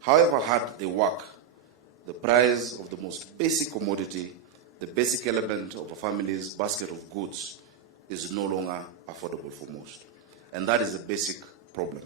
However hard they work, the price of the most basic commodity, the basic element of a family's basket of goods, is no longer affordable for most. And that is a basic problem.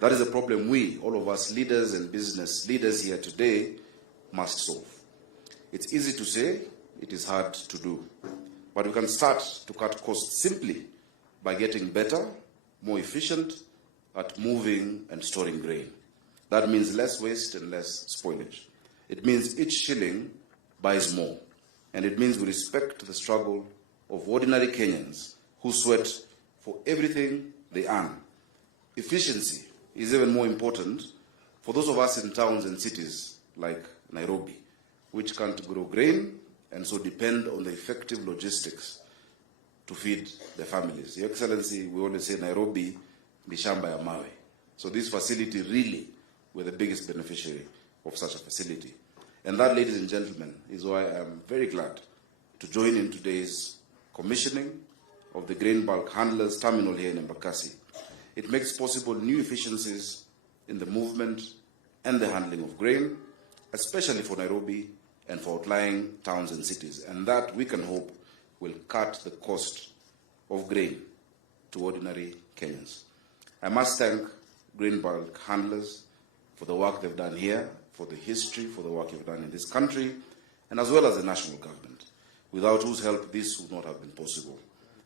That is a problem we, all of us leaders and business leaders here today, must solve. It's easy to say, it is hard to do. But we can start to cut costs simply by getting better, more efficient at moving and storing grain. That means less waste and less spoilage. It means each shilling buys more. And it means we respect the struggle of ordinary Kenyans who sweat for everything they earn. Efficiency is even more important for those of us in towns and cities like Nairobi, which can't grow grain and so depend on the effective logistics to feed their families. Your Excellency, we always say Nairobi ni shamba ya mawe. So this facility really, we're the biggest beneficiary of such a facility. And that, ladies and gentlemen, is why I'm very glad to join in today's commissioning of the grain bulk handlers terminal here in Embakasi. It makes possible new efficiencies in the movement and the handling of grain, especially for Nairobi and for outlying towns and cities. And that, we can hope, will cut the cost of grain to ordinary Kenyans. I must thank grain bulk handlers for the work they've done here, for the history, for the work you've done in this country, and as well as the national government, without whose help this would not have been possible,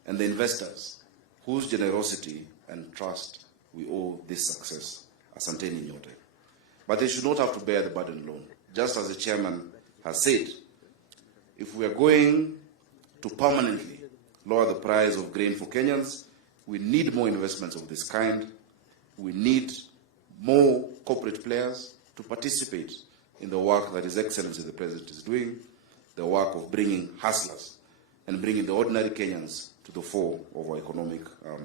and the investors, whose generosity and trust we owe this success. Asanteni nyote. But they should not have to bear the burden alone. Just as the chairman has said, if we are going to permanently lower the price of grain for Kenyans, we need more investments of this kind. We need more corporate players to participate in the work that His Excellency the President is doing, the work of bringing hustlers and bringing the ordinary Kenyans to the fore of our economic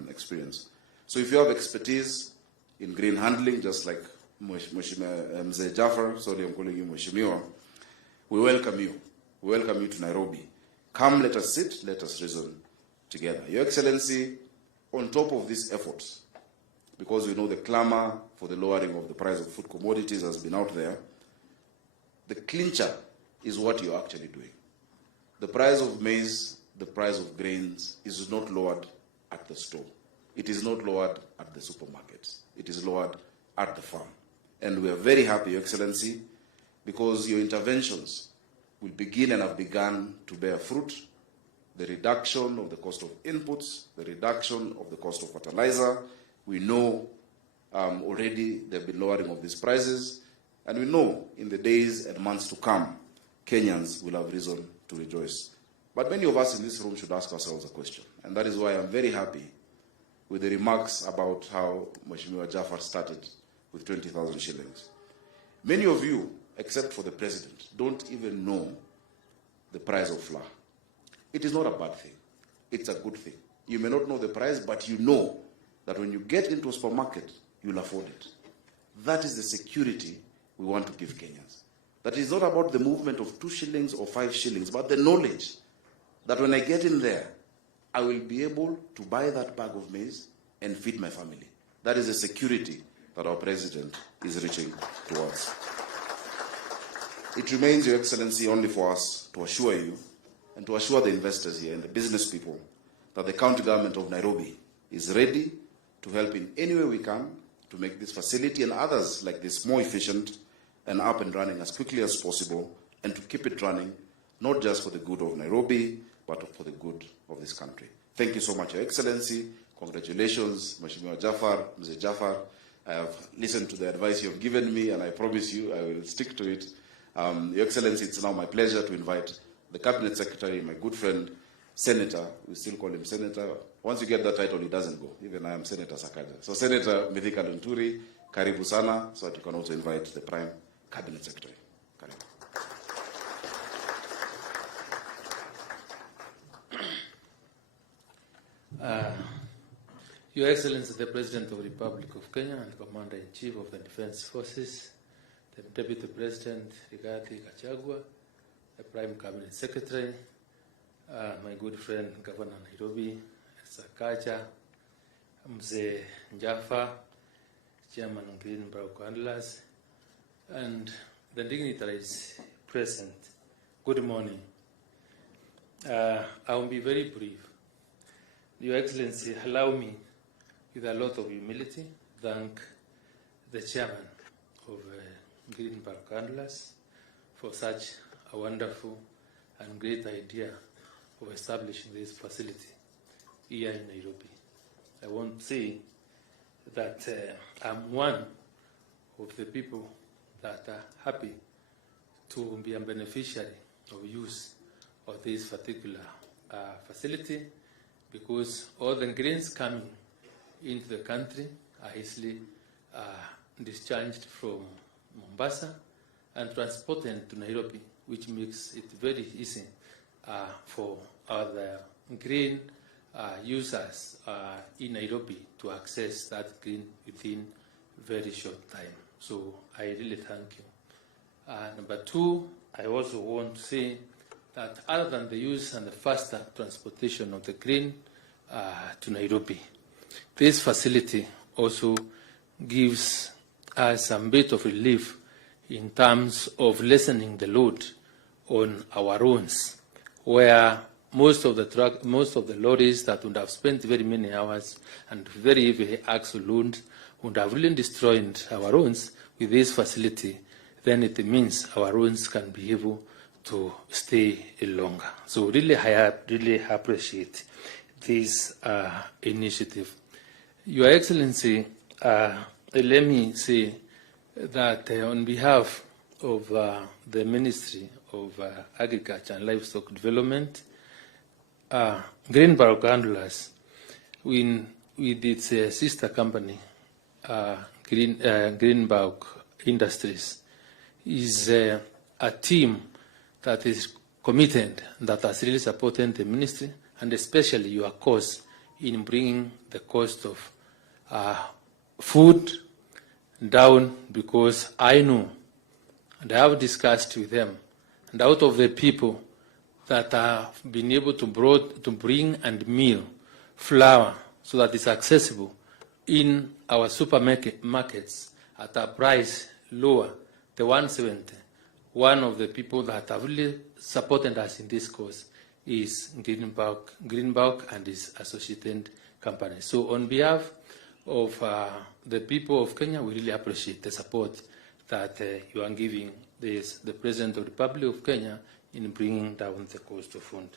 experience. So if you have expertise in grain handling, just like Mzee Jafar, sorry I'm calling you Mheshimiwa, we welcome you. We welcome you to Nairobi. Come, let us sit, let us reason together. Your Excellency, on top of these efforts, because we know the clamor for the lowering of the price of food commodities has been out there, the clincher is what you're actually doing. The price of maize, the price of grains is not lowered at the store. It is not lowered at the supermarkets. It is lowered at the farm. And we are very happy, Your Excellency, because your interventions will begin and have begun to bear fruit. The reduction of the cost of inputs, the reduction of the cost of fertilizer. We know already there will be lowering of these prices, and we know in the days and months to come, Kenyans will have reason to rejoice. But many of us in this room should ask ourselves a question, and that is why I'm very happy with the remarks about how Mheshimiwa Jafar started with 20,000 shillings. Many of you, except for the President, don't even know the price of flour. It is not a bad thing. It's a good thing. You may not know the price, but you know that when you get into a supermarket, you'll afford it. That is the security we want to give Kenyans. That is not about the movement of 2 shillings or 5 shillings, but the knowledge that when I get in there, I will be able to buy that bag of maize and feed my family. That is the security that our President is reaching towards. It remains, Your Excellency, only for us to assure you and to assure the investors here and the business people that the county government of Nairobi is ready to help in any way we can to make this facility and others like this more efficient and up and running as quickly as possible, and to keep it running, not just for the good of Nairobi, but for the good of this country. Thank you so much, Your Excellency. Congratulations, Mheshimiwa Jafar, Mzee Jafar. I have listened to the advice you have given me, and I promise you I will stick to it. Your Excellency, it's now my pleasure to invite the Cabinet Secretary, my good friend, Senator, we still call him Senator. Once you get that title, he doesn't go. Even I am Senator Sakaja. So Senator Mithika Lunturi, karibu sana, so that you can also invite the Prime Cabinet Secretary. Karibu. Your Excellency, the President of the Republic of Kenya and Commander-in-Chief of the Defense Forces, the Deputy President, Rigathi Gachagua, the Prime Cabinet Secretary, my good friend, Governor Nairobi, Sakaja, Mzee Jaffa, Chairman of Greenbelt Handlers, and the dignitaries present. Good morning. I will be very brief. Your Excellency, allow me, with a lot of humility, thank the Chairman of Greenbelt Handlers for such a wonderful and great idea of establishing this facility here in Nairobi. I want to say that I'm one of the people that are happy to be a beneficiary of use of this particular facility, because all the grains coming into the country are easily discharged from Mombasa and transported to Nairobi, which makes it very easy for other grain users in Nairobi to access that grain within very short time. So I really thank you. Number two, I also want to say that other than the use and the faster transportation of the grain to Nairobi, this facility also gives us some bit of relief in terms of lessening the load on our roads, where most of the lorries that would have spent very many hours and very heavy axle loads would have really destroyed our roads. With this facility, then it means our roads can be able to stay longer. So really, I really appreciate this initiative. Your Excellency, let me say that on behalf of the Ministry of Agriculture and Livestock Development, Greenbelt Handlers, with its sister company, Greenbelt Industries, is a team that is committed, that has really supported the ministry, and especially your cause in bringing the cost of food down, because I know, and I have discussed with them, and out of the people that have been able to bring and mill flour so that it's accessible in our supermarkets at a price lower, the 170, one of the people that have really supported us in this cause is Greenbelt and his associated companies. So on behalf of the people of Kenya, we really appreciate the support that you are giving the President of the Republic of Kenya in bringing down the cost of food.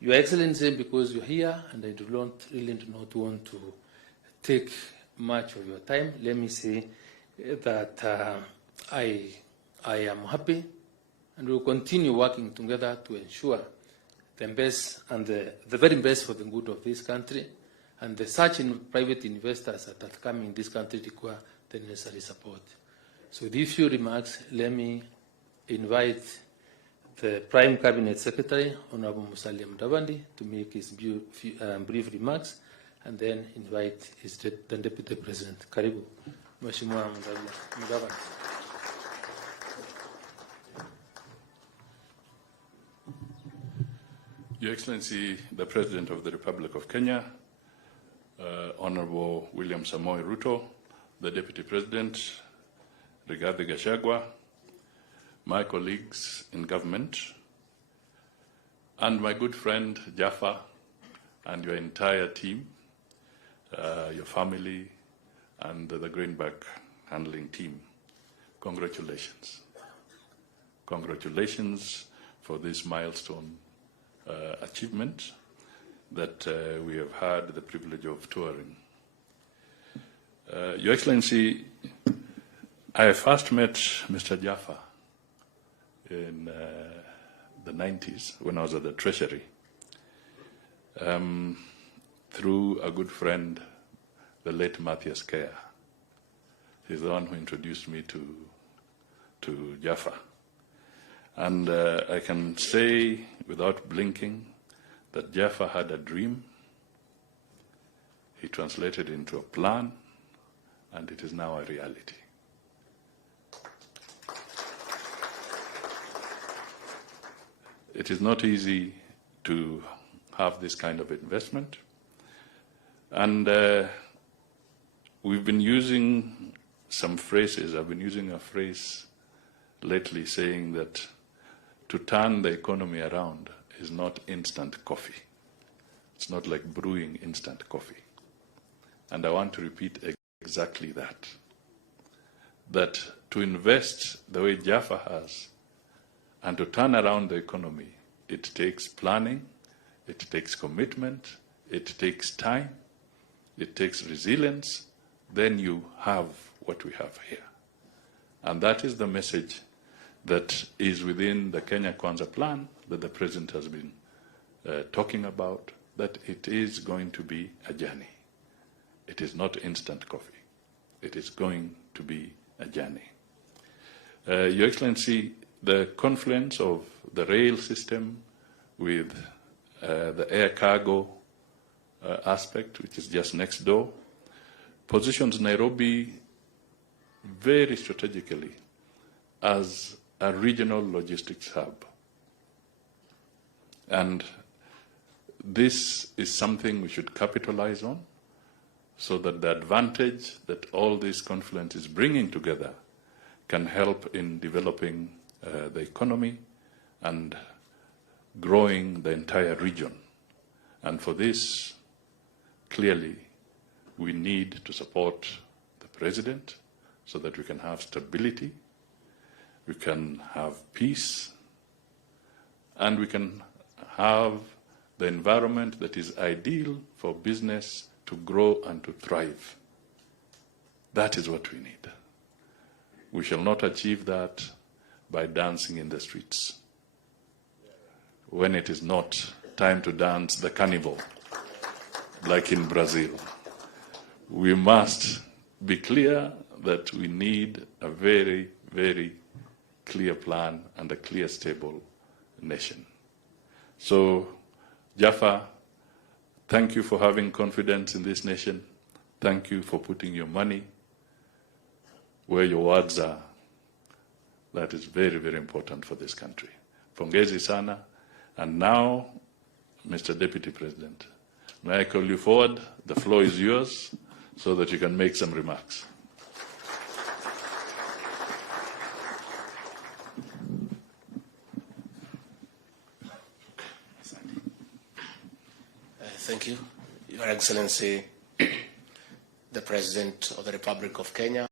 Your Excellency, because you're here, and I do not want to take much of your time, let me say that I am happy, and we'll continue working together to ensure the best and the very best for the good of this country, and the such private investors that come in this country require the necessary support. So with these few remarks, let me invite the Prime Cabinet Secretary, Honorable Musalia Mudavadi, to make his brief remarks, and then invite the Deputy President. Karibu, Mheshimiwa Mudavadi. Your Excellency, the President of the Republic of Kenya, Honorable William Samoei Ruto, the Deputy President, Rigathi Gachagua, my colleagues in government, and my good friend Jaffa and your entire team, your family, and the Greenbelt handling team. Congratulations. Congratulations for this milestone achievement that we have had the privilege of touring. Your Excellency, I first met Mr. Jaffa in the 90s when I was at the Treasury through a good friend, the late MATIAN'I. He's the one who introduced me to Jaffa. And I can say without blinking that Jaffa had a dream. He translated it into a plan, and it is now a reality. It is not easy to have this kind of investment, And we've been using some phrases. I've been using a phrase lately saying that to turn the economy around is not instant coffee. It's not like brewing instant coffee. And I want to repeat exactly that. That to invest the way Jaffa has and to turn around the economy, it takes planning, it takes commitment, it takes time, it takes resilience. Then you have what we have here. And that is the message that is within the Kenya Kwanza plan that the President has been talking about, that it is going to be a journey. It is not instant coffee. It is going to be a journey. Your Excellency, the confluence of the rail system with the air cargo aspect, which is just next door, positions Nairobi very strategically as a regional logistics hub. And this is something we should capitalize on so that the advantage that all this confluence is bringing together can help in developing the economy and growing the entire region. And for this, clearly, we need to support the President so that we can have stability, we can have peace, and we can have the environment that is ideal for business to grow and to thrive. That is what we need. We shall not achieve that by dancing in the streets when it is not time to dance the carnival, like in Brazil. We must be clear that we need a very, very clear plan and a clear, stable nation. So, Jaffa, thank you for having confidence in this nation. Thank you for putting your money where your words are. That is very, very important for this country. Pongezi sana. And now, Mr. Deputy President, may I call you forward? The floor is yours so that you can make some remarks. Thank you, Your Excellency, the President of the Republic of Kenya,